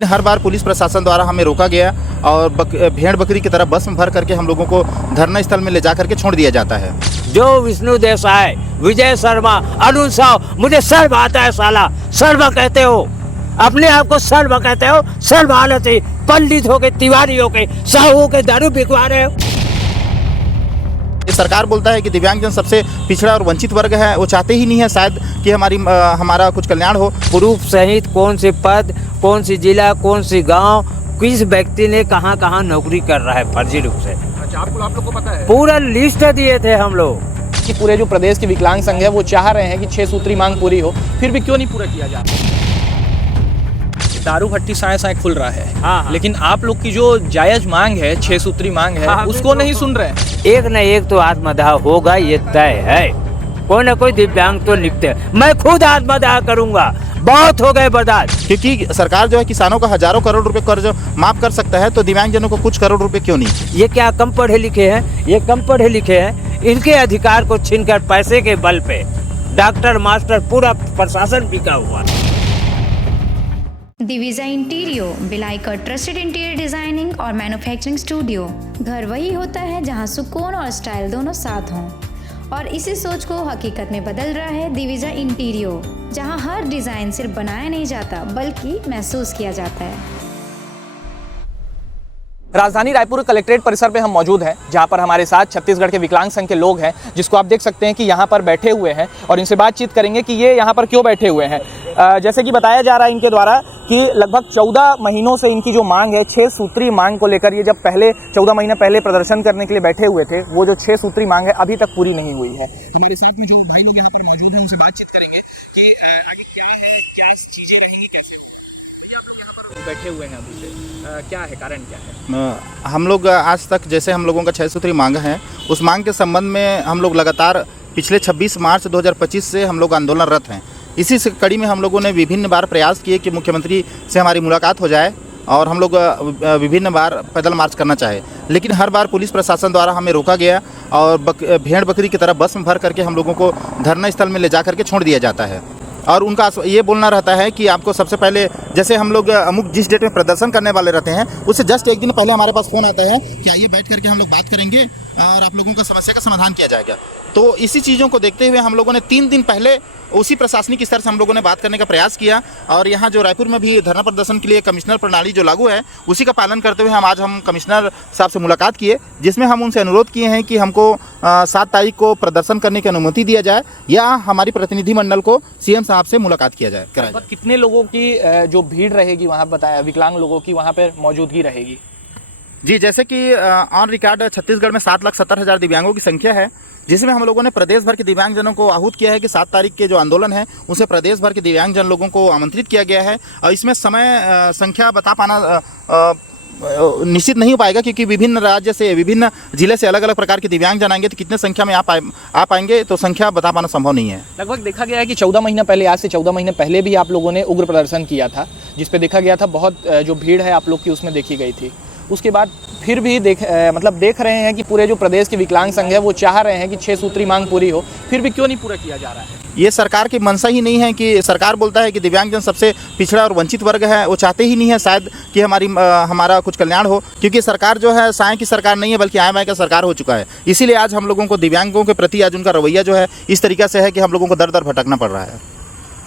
हर बार police प्रशासन द्वारा हमें रोका गया और भेड़ बकरी की तरह बस में भर करके हम लोगों को धरना स्थल में ले जा करके छोड़ दिया जाता है। जो विष्णु देसाई, विजय शर्मा, अरुण साव, मुझे सर्व आता है साला। सर्व कहते हो, अपने आप को सर्व कहते हो। सर्व हालत है, पंडित हो के, तिवारी हो के, साहू के दारू बिकवा रहे हो। सरकार बोलता है कि दिव्यांगजन सबसे पिछड़ा और वंचित वर्ग है, वो चाहते ही नहीं है शायद कि हमारा कुछ कल्याण हो। प्रूफ सहित कौन से पद, कौन सी जिला, कौन सी गांव, किस व्यक्ति ने कहां कहां नौकरी कर रहा है फर्जी रूप से। अच्छा, आप लोग को पता है? पूरा लिस्ट दिए थे हम लोग कि पूरे जो प्रदेश के विकलांग संघ है वो चाह रहे हैं कि 6 सूत्री मांग पूरी हो, फिर भी क्यों नहीं पूरा किया जा रहा? दारू भट्टी साए साए खुल रहा है। हाँ। लेकिन आप लोग की जो जायज मांग है, 6 सूत्री मांग है, हाँ, उसको नहीं सुन रहे हैं। एक न एक तो आत्मदाह होगा, ये तय है। कोई न कोई दिव्यांग तो निपटे। मैं खुद आत्मदाह करूंगा, बहुत हो गए बर्दाश्त। क्योंकि सरकार जो है किसानों का हजारों करोड़ रुपए कर्ज माफ कर सकता है, तो दिव्यांगजनों को कुछ करोड़ रुपए क्यों नहीं? ये क्या कम पढ़े लिखे हैं? ये कम पढ़े लिखे हैं। इनके अधिकार को छीनकर पैसे के बल पे डॉक्टर, मास्टर, पूरा प्रशासन बिका हुआ। दिविजा इंटीरियो, भिलाई का ट्रस्टेड इंटीरियर डिजाइनिंग और मैन्युफैक्चरिंग स्टूडियो। घर वही होता है जहां सुकून और स्टाइल दोनों साथ हों, और इसी सोच को हकीकत में बदल रहा है दिविजा इंटीरियो, जहां हर डिजाइन सिर्फ बनाया नहीं जाता बल्कि महसूस किया जाता है। राजधानी रायपुर कलेक्ट्रेट परिसर पे हम मौजूद हैं, जहां पर हमारे साथ छत्तीसगढ़ के विकलांग संघ के लोग हैं, जिसको आप देख सकते हैं कि यहाँ पर बैठे हुए हैं, और इनसे बातचीत करेंगे कि ये यहाँ पर क्यों बैठे हुए हैं। जैसे कि बताया जा रहा है इनके द्वारा कि लगभग 14 महीनों से इनकी जो मांग है, 6 सूत्री मांग को लेकर, ये जब पहले 14 महीने पहले प्रदर्शन करने के लिए बैठे हुए थे, वो जो 6 सूत्री मांग है अभी तक पूरी नहीं हुई है। हमारे साथ में जो भाई लोग यहाँ पर मौजूद हैं, उनसे बातचीत करेंगे कि आगे क्या है, क्या चीज़ें रहेंगी, कैसे बैठे हुए हैं अभी से, क्या है, कारण क्या है? हम लोग आज तक जैसे हम लोगों का 6 सूत्री मांग है, उस मांग के संबंध में हम लोग लगातार पिछले 26 मार्च 2025 से हम लोग आंदोलनरत हैं। इसी से कड़ी में हम लोगों ने विभिन्न बार प्रयास किए कि मुख्यमंत्री से हमारी मुलाकात हो जाए और हम लोग विभिन्न बार पैदल मार्च करना चाहे, लेकिन हर बार पुलिस प्रशासन द्वारा हमें रोका गया और भेड़ बकरी की तरह बस में भर करके हम लोगों को धरना स्थल में ले जा करके छोड़ दिया जाता है। और उनका ये बोलना रहता है कि आपको सबसे पहले, जैसे हम लोग अमुक जिस डेट में प्रदर्शन करने वाले रहते हैं, उससे जस्ट एक दिन पहले हमारे पास फ़ोन आता है कि आइए बैठ करके हम लोग बात करेंगे और आप लोगों का समस्या का समाधान किया जाएगा। तो इसी चीज़ों को देखते हुए हम लोगों ने 3 दिन पहले उसी प्रशासनिक स्तर से हम लोगों ने बात करने का प्रयास किया, और यहाँ जो रायपुर में भी धरना प्रदर्शन के लिए कमिश्नर प्रणाली जो लागू है, उसी का पालन करते हुए हम कमिश्नर साहब से मुलाकात किए, जिसमें हम उनसे अनुरोध किए हैं कि हमको 7 तारीख को प्रदर्शन करने की अनुमति दिया जाए या हमारी प्रतिनिधिमंडल को सीएम साहब से मुलाकात किया जाए। कितने लोगों की जो भीड़ रहेगी वहाँ, बताया विकलांग लोगों की वहाँ पर मौजूदगी रहेगी? जी, जैसे कि ऑन रिकॉर्ड छत्तीसगढ़ में 7,70,000 दिव्यांगों की संख्या है, जिसमें हम लोगों ने प्रदेश भर के दिव्यांगजनों को आहूत किया है कि 7 तारीख के जो आंदोलन है उसे प्रदेश भर के दिव्यांगजन लोगों को आमंत्रित किया गया है। और इसमें समय संख्या बता पाना निश्चित नहीं हो पाएगा, क्योंकि विभिन्न राज्य से, विभिन्न जिले से अलग अलग प्रकार के दिव्यांगजन आएंगे, तो कितने संख्या में आ पाएंगे तो संख्या बता पाना संभव नहीं है। लगभग देखा गया है कि 14 महीने पहले, आज से 14 महीने पहले भी आप लोगों ने उग्र प्रदर्शन किया था, जिसपे देखा गया था बहुत जो भीड़ है आप लोग की उसमें देखी गई थी। उसके बाद फिर भी देख रहे हैं कि पूरे जो प्रदेश के विकलांग संघ है वो चाह रहे हैं कि 6 सूत्री मांग पूरी हो, फिर भी क्यों नहीं पूरा किया जा रहा है? ये सरकार की मंशा ही नहीं है कि सरकार बोलता है कि दिव्यांगजन सबसे पिछड़ा और वंचित वर्ग है, वो चाहते ही नहीं है शायद कि हमारा कुछ कल्याण हो, क्योंकि सरकार जो है साएं की सरकार नहीं है बल्कि आए बाएं का सरकार हो चुका है। इसीलिए आज हम लोगों को दिव्यांगों के प्रति आज उनका रवैया जो है इस तरीके से है कि हम लोगों को दर दर भटकना पड़ रहा है।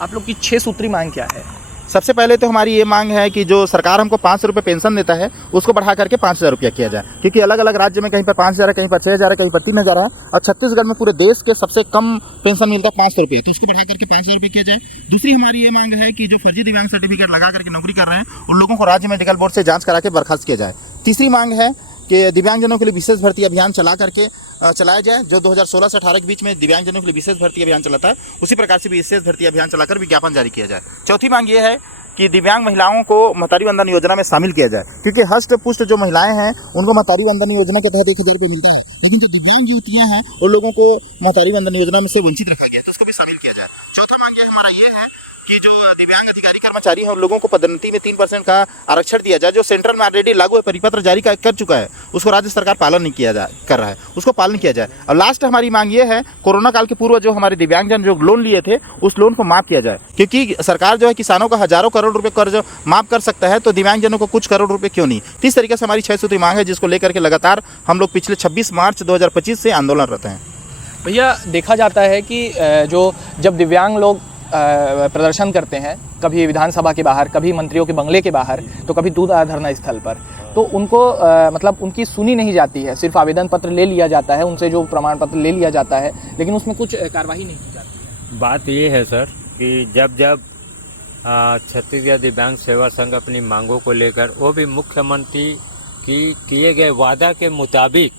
आप लोग की 6 सूत्री मांग क्या है? सबसे पहले तो हमारी ये मांग है कि जो सरकार हमको 500 रुपये पेंशन देता है, उसको बढ़ा करके 5,000 रुपया किया जाए, क्योंकि अलग अलग राज्य में कहीं पर 5,000 है, कहीं पर 6,000 है, कहीं पर 3,000 है, और छत्तीसगढ़ में पूरे देश के सबसे कम पेंशन मिलता है 500 रुपये, तो उसको बढ़ा करके 5,000 रुपये किया जाए। दूसरी हमारी ये मांग है कि जो फर्जी दिव्यांग सर्टिफिकेट लगा करके नौकरी कर रहे हैं, उन लोगों को राज्य मेडिकल बोर्ड से जाँच करा के बर्खास्त किया जाए। तीसरी मांग है कि दिव्यांगजनों के लिए विशेष भर्ती अभियान चलाया जाए, जो 2016 से 18 के बीच में दिव्यांगजनों के लिए विशेष भर्ती अभियान चलाता है, उसी प्रकार से भी विशेष भर्ती अभियान चलाकर विज्ञापन जारी किया जाए। चौथी मांग ये है कि दिव्यांग महिलाओं को महतारी वंदन योजना में शामिल किया जाए, क्योंकि हष्ट पुष्ट जो महिलाएं हैं उनको महतारी वंदन योजना के तहत 1,000 रुपये मिलता है, लेकिन जो दिव्यांग युवतियां हैं उन लोगों को महतारी वंदन योजना में से वंचित रखा गया है, तो उसको भी शामिल किया जाए। चौथा मांग हमारा ये है कि जो दिव्यांग अधिकारी कर्मचारी हैं उन लोगों को पदोन्नति में 3% का आरक्षण दिया जाए। जो सेंट्रल में ऑलरेडी लागू है, परिपत्र जारी कर चुका है, उसको राज्य सरकार पालन नहीं कर रहा है, उसको पालन किया जाए। और लास्ट हमारी मांग ये है, कोरोना काल के पूर्व जो हमारे दिव्यांगजन जो लोन लिए थे उस लोन को माफ किया जाए, क्योंकि सरकार जो है किसानों का हजारों करोड़ रुपए कर्ज माफ कर सकता है, तो दिव्यांगजनों को कुछ करोड़ रुपए क्यों नहीं। इस तरीके से हमारी 6 सूत्री मांग है, जिसको लेकर के लगातार हम लोग पिछले 26 मार्च 2025 से आंदोलनरत हैं। भैया देखा जाता है कि जब दिव्यांग लोग प्रदर्शन करते हैं, कभी विधानसभा के बाहर, कभी मंत्रियों के बंगले के बाहर, तो कभी दूध धरना स्थल पर, तो उनको मतलब उनकी सुनी नहीं जाती है। सिर्फ आवेदन पत्र ले लिया जाता है, उनसे जो प्रमाण पत्र ले लिया जाता है, लेकिन उसमें कुछ कार्रवाई नहीं की जाती है। बात ये है सर कि जब छत्तीसगढ़ दिव्यांग सेवा संघ अपनी मांगों को लेकर, वो भी मुख्यमंत्री की किए गए वादा के मुताबिक,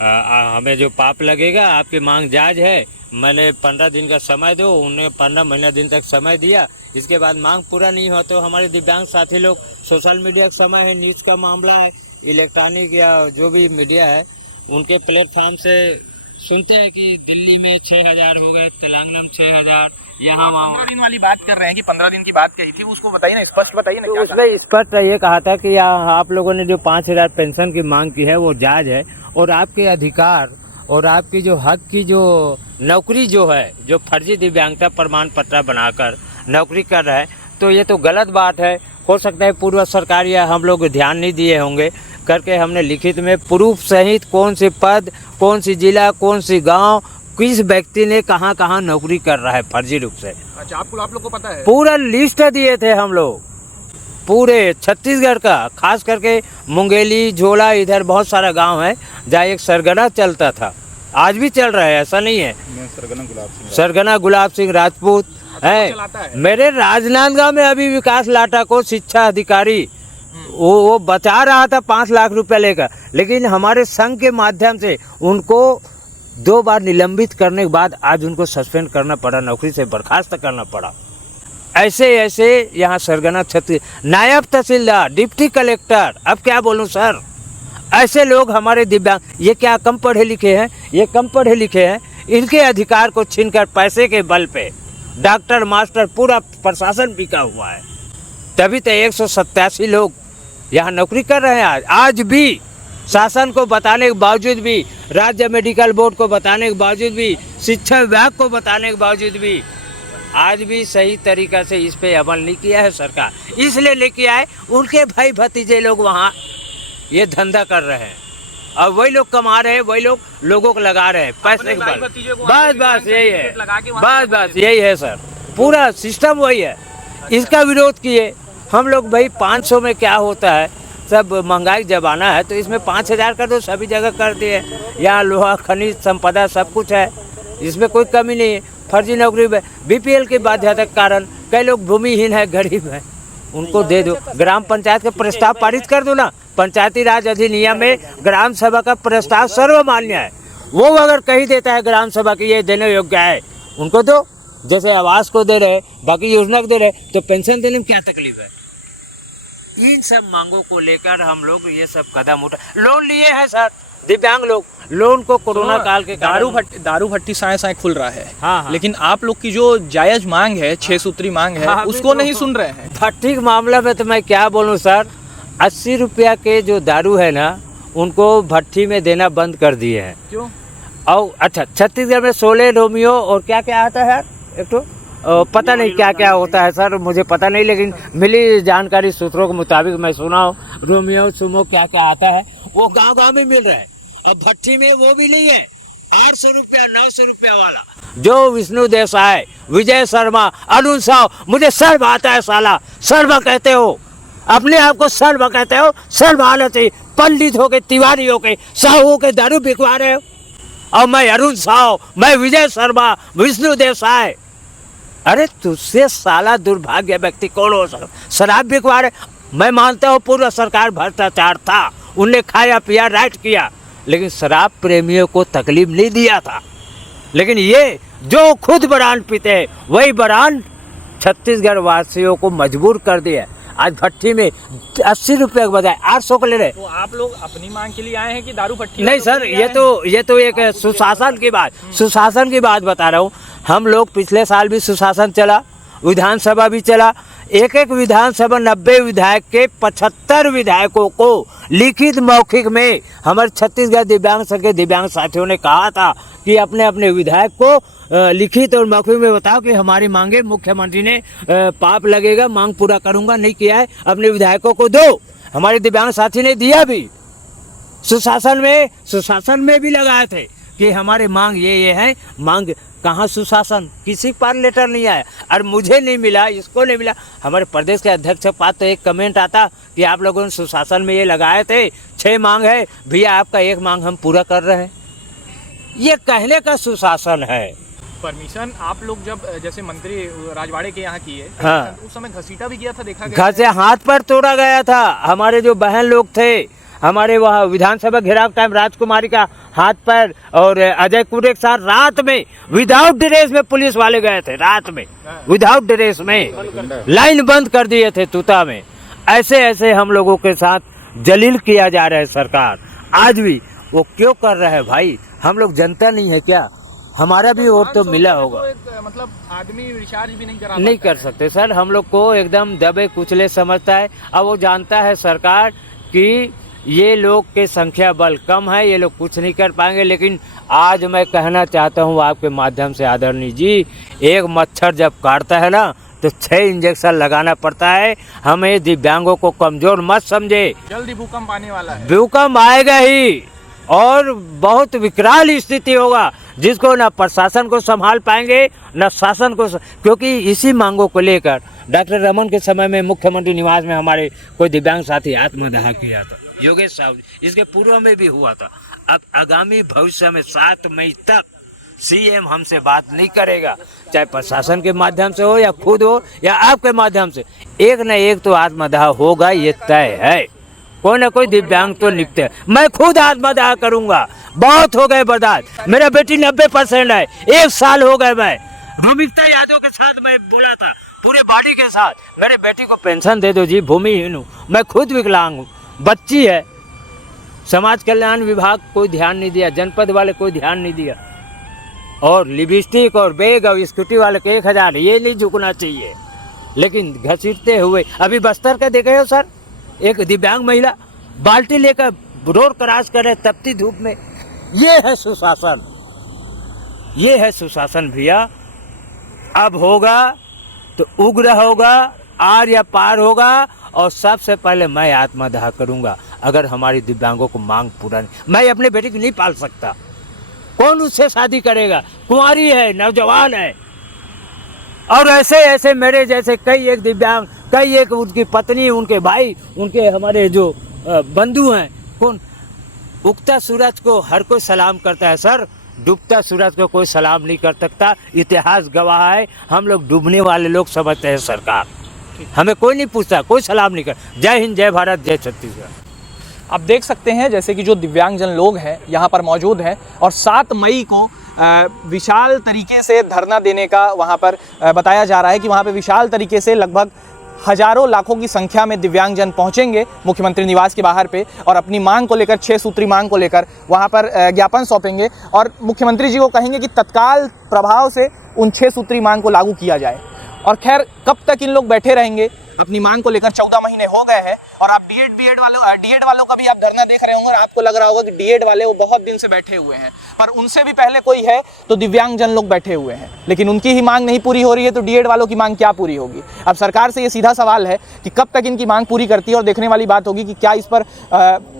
हमें जो पाप लगेगा, आपकी मांग जायज़ है, मैंने 15 दिन का समय दो, उन्हें 15 महीना दिन तक समय दिया, इसके बाद मांग पूरा नहीं हो तो हमारे दिव्यांग साथी लोग, सोशल मीडिया का समय है, न्यूज़ का मामला है, इलेक्ट्रॉनिक या जो भी मीडिया है उनके प्लेटफॉर्म से सुनते हैं कि दिल्ली में 6000 हो गए, तेलंगाना में 6000, यहाँ 15 दिन वाली बात कर रहे हैं कि 15 दिन की बात कही थी, उसको बताइए ना, स्पष्ट बताइए ना। तो उसमें स्पष्ट ये कहा था कि आप लोगों ने जो 5000 पेंशन की मांग की है वो जायज़ है, और आपके अधिकार और आपकी जो हक की जो नौकरी जो है, जो फर्जी दिव्यांगता प्रमाण पत्र बनाकर नौकरी कर रहा है, तो ये तो गलत बात है। हो सकता है पूर्व सरकार या हम लोग ध्यान नहीं दिए होंगे, करके हमने लिखित में प्रूफ सहित कौन से पद, कौन सी जिला, कौन सी गांव, किस व्यक्ति ने कहां कहां नौकरी कर रहा है फर्जी रूप से। अच्छा, आप लोग को पता है? पूरा लिस्ट दिए थे हम लोग, पूरे छत्तीसगढ़ का, खास करके मुंगेली, झोला, इधर बहुत सारा गांव है जहाँ एक सरगना चलता था, आज भी चल रहा है, ऐसा नहीं है। सरगना गुलाब सिंह राजपूत है। मेरे राजनांदगांव में अभी विकास लाटा को शिक्षा अधिकारी वो बचा रहा था 5 लाख रुपया लेकर, लेकिन हमारे संघ के माध्यम से उनको 2 बार निलंबित करने के बाद आज उनको सस्पेंड करना पड़ा, नौकरी से बर्खास्त करना पड़ा। ऐसे ऐसे यहाँ सरगना छत्तीस नायब तहसीलदार, डिप्टी कलेक्टर, अब क्या बोलूँ सर, ऐसे लोग हमारे दिव्यांग, ये क्या कम पढ़े लिखे हैं, ये कम पढ़े लिखे हैं, इनके अधिकार को छीनकर पैसे के बल पे डॉक्टर, मास्टर, पूरा प्रशासन बिका हुआ है। तभी तो 187 लोग यहाँ नौकरी कर रहे हैं। आज भी शासन को बताने के बावजूद भी, राज्य मेडिकल बोर्ड को बताने के बावजूद भी, शिक्षा विभाग को बताने के बावजूद भी आज भी सही तरीका से इस पे अमल नहीं किया है सरकार। इसलिए लेके आए उनके भाई भतीजे लोग वहाँ ये धंधा कर रहे हैं, और वही लोग कमा रहे हैं, वही लोग लोगों को लगा रहे हैं पैसे के बल। बस यही है, बस यही है सर, पूरा सिस्टम वही है। इसका विरोध किए हम लोग। भाई 500 में क्या होता है, सब महंगाई जमाना है, तो इसमें 5000 कर दो, सभी जगह कर दिए। यहाँ लोहा, खनिज संपदा सब कुछ है, इसमें कोई कमी नहीं है। फर्जी नौकरी में बीपीएल की बाध्यता के कारण कई लोग भूमिहीन है, गरीब है, उनको दे दो। ग्राम पंचायत का प्रस्ताव पारित कर दो ना, पंचायती राज अधिनियम में ग्राम सभा का प्रस्ताव सर्वमान्य है। वो अगर कही देता है ग्राम सभा की ये देने योग्य है, उनको दो। जैसे आवास को दे रहे, बाकी योजना को दे रहे, तो पेंशन देने में क्या तकलीफ है। इन सब मांगों को लेकर हम लोग ये सब कदम उठा, लोन लिए हैं सर, दिव्यांग लोग लोन को कोरोना काल के दारू भट्टी साए खुल रहा है। हाँ। लेकिन आप लोग की जो जायज मांग है, 6 सूत्री मांग है, उसको नहीं सुन रहे हैं। भट्टी के मामले में तो मैं क्या बोलूं सर, 80 रुपया के जो दारू है ना, उनको भट्टी में देना बंद कर दिए हैं। क्यों? और अच्छा, छत्तीसगढ़ में 16 रोमियो और क्या क्या आता है एक तो पता नहीं क्या क्या होता है सर, मुझे पता नहीं, लेकिन मिली जानकारी सूत्रों के मुताबिक मैं सुना हूँ, रोमियो सुमो क्या क्या आता है वो गांव गांव में मिल रहा है। अब भट्टी में वो भी नहीं है, 800 रुपया 900 रुपया वाला। जो विष्णु देसाई, विजय शर्मा, अरुण साव, मुझे सर्व आता है साला, सर्व कहते हो, अपने आप को सर्व कहते हो, सर्व आना चाहिए। पंडित हो के, तिवारी हो के, साहू के दारू बिकवा रहे हो, और मैं अरुण साव, मैं विजय शर्मा, विष्णु देसाई। अरे तुझसे साला दुर्भाग्य व्यक्ति कौन हो सकता, शराब बिकवा रहे। मैं मानता हूँ पूर्व सरकार भ्रष्टाचार था, उनने खाया पिया, राइट किया, लेकिन शराब प्रेमियों को तकलीफ नहीं दिया था। लेकिन ये जो खुद बरान पीते, वही बरान छत्तीसगढ़ वासियों को मजबूर कर दिया। आज भट्टी में 80 रुपये के बजाय 800 को ले रहे। तो आप लोग अपनी मांग के लिए आए हैं कि दारू भट्टी? नहीं सर, ये तो एक सुशासन की बात बता रहा हूँ। हम लोग पिछले साल भी सुशासन चला, विधानसभा भी चला। एक एक विधानसभा 90 विधायक के 75 विधायकों को लिखित मौखिक में हमारे छत्तीसगढ़ दिव्यांग संघ के दिव्यांग साथियों ने कहा था कि अपने अपने विधायक को लिखित और मौखिक में बताओ कि हमारी मांगे मुख्यमंत्री ने पाप लगेगा, मांग पूरा करूंगा, नहीं किया है, अपने विधायकों को दो। हमारे दिव्यांग साथी ने दिया भी, सुशासन में भी लगाए थे कि हमारे मांग ये है। मांग कहाँ सुशासन, किसी पर लेटर नहीं आया और मुझे नहीं मिला, इसको नहीं मिला। हमारे प्रदेश के अध्यक्ष के पास तो एक कमेंट आता कि आप लोगों ने सुशासन में ये लगाए थे, 6 मांग है भैया, आपका 1 मांग हम पूरा कर रहे हैं। ये कहने का सुशासन है। परमिशन आप लोग जब जैसे मंत्री राजवाड़े के यहाँ किए, हाँ, उस समय घसीटा भी किया था, देखा गया घर से हाथ पर तोड़ा गया था। हमारे जो बहन लोग थे, हमारे वहाँ विधानसभा घेराव टाइम राजकुमारी का हाथ पैर और अजय कुरे के साथ रात में विदाउट ड्रेस में पुलिस वाले गए थे, रात में विदाउट ड्रेस में लाइन बंद कर दिए थे तूता में। ऐसे ऐसे हम लोगों के साथ जलील किया जा रहा है सरकार। आज भी वो क्यों कर रहा है भाई? हम लोग जनता नहीं है क्या? हमारा भी वोट तो मिला होगा। मतलब आदमी रिचार्ज भी नहीं कर सकते सर, हम लोग को एकदम दबे कुचले समझता है। अब वो जानता है सरकार कि ये लोग के संख्या बल कम है, ये लोग कुछ नहीं कर पाएंगे। लेकिन आज मैं कहना चाहता हूँ आपके माध्यम से आदरणीय जी, एक मच्छर जब काटता है ना तो 6 इंजेक्शन लगाना पड़ता है। हमें दिव्यांगों को कमजोर मत समझे। जल्दी भूकंप आने वाला है, भूकंप आएगा ही और बहुत विकराल स्थिति होगा, जिसको न प्रशासन को संभाल पाएंगे न शासन को, क्योंकि इसी मांगों को लेकर डॉक्टर रमन के समय में मुख्यमंत्री निवास में हमारे कोई दिव्यांग साथी आत्मदाह किया था, योगेश साहब। इसके पूर्व में भी हुआ था। अब आगामी भविष्य में 7 मई तक सीएम हमसे बात नहीं करेगा, चाहे प्रशासन के माध्यम से हो या खुद हो या आपके माध्यम से, एक न एक तो आत्मदाह होगा, ये तय है। कोई ना कोई दिव्यांग तो निपटे है। मैं खुद आत्मदाह करूंगा, बहुत हो गए बर्दाश्त। मेरा बेटी 90% है, 1 साल हो गए। मैं भूमिका यादव के साथ मैं बोला था, पूरे बॉडी के साथ, मेरे बेटी को पेंशन दे दो जी, भूमिहीन हूँ। मैं खुद विकलांग हूँ, बच्ची है। समाज कल्याण विभाग कोई ध्यान नहीं दिया, जनपद वाले कोई ध्यान नहीं दिया, और लिपस्टिक और बैग और स्कूटी वाले के 1000, ये नहीं झुकना चाहिए। लेकिन घसीटते हुए अभी बस्तर का देखे हो सर, एक दिव्यांग महिला बाल्टी लेकर रोड क्रॉस करे तपती धूप में। ये है सुशासन, ये है सुशासन भैया। अब होगा तो उग्र होगा, आर या पार होगा, और सबसे पहले मैं आत्मदाह करूंगा अगर हमारी दिव्यांगों को मांग पूरा नहीं। मैं अपने बेटे को नहीं पाल सकता, कौन उससे शादी करेगा? कुंवारी है, नौजवान है। और ऐसे ऐसे मेरे जैसे कई एक दिव्यांग, कई एक उनकी पत्नी, उनके भाई, उनके हमारे जो बंधु हैं। कौन? उगता सूरज को हर कोई सलाम करता है सर, डूबता सूरज को कोई सलाम नहीं कर सकता। इतिहास गवाह है, हम लोग डूबने वाले लोग समझते हैं सरकार। हमें कोई नहीं पूछता, कोई सलाम नहीं कर। जय हिंद, जय भारत, जय छत्तीसगढ़। आप देख सकते हैं जैसे कि जो दिव्यांगजन लोग हैं यहाँ पर मौजूद हैं, और 7 मई को विशाल तरीके से धरना देने का वहाँ पर बताया जा रहा है कि वहाँ पे विशाल तरीके से लगभग हजारों लाखों की संख्या में दिव्यांगजन पहुंचेंगे मुख्यमंत्री निवास के बाहर पे, और अपनी मांग को लेकर, 6 सूत्री मांग को लेकर वहां पर ज्ञापन सौंपेंगे, और मुख्यमंत्री जी को कहेंगे कि तत्काल प्रभाव से उन 6 सूत्री मांग को लागू किया जाए। और खैर कब तक इन लोग बैठे रहेंगे अपनी मांग को लेकर? 14 महीने हो गए हैं, और आप डीएड वालों का भी आप धरना देख रहे होंगे, और आपको लग रहा होगा कि डीएड वाले वो बहुत दिन से बैठे हुए हैं, पर उनसे भी पहले कोई है तो दिव्यांगजन लोग बैठे हुए हैं, लेकिन उनकी ही मांग नहीं पूरी हो रही है, तो डीएड वालों की मांग क्या पूरी होगी? अब सरकार से ये सीधा सवाल है कि कब तक इनकी मांग पूरी करती है, और देखने वाली बात होगी कि क्या इस पर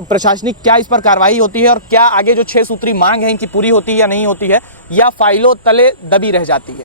प्रशासनिक क्या इस पर कार्रवाई होती है, और क्या आगे जो 6 सूत्री मांग है इनकी पूरी होती है या नहीं होती है, या फाइलों तले दबी रह जाती है।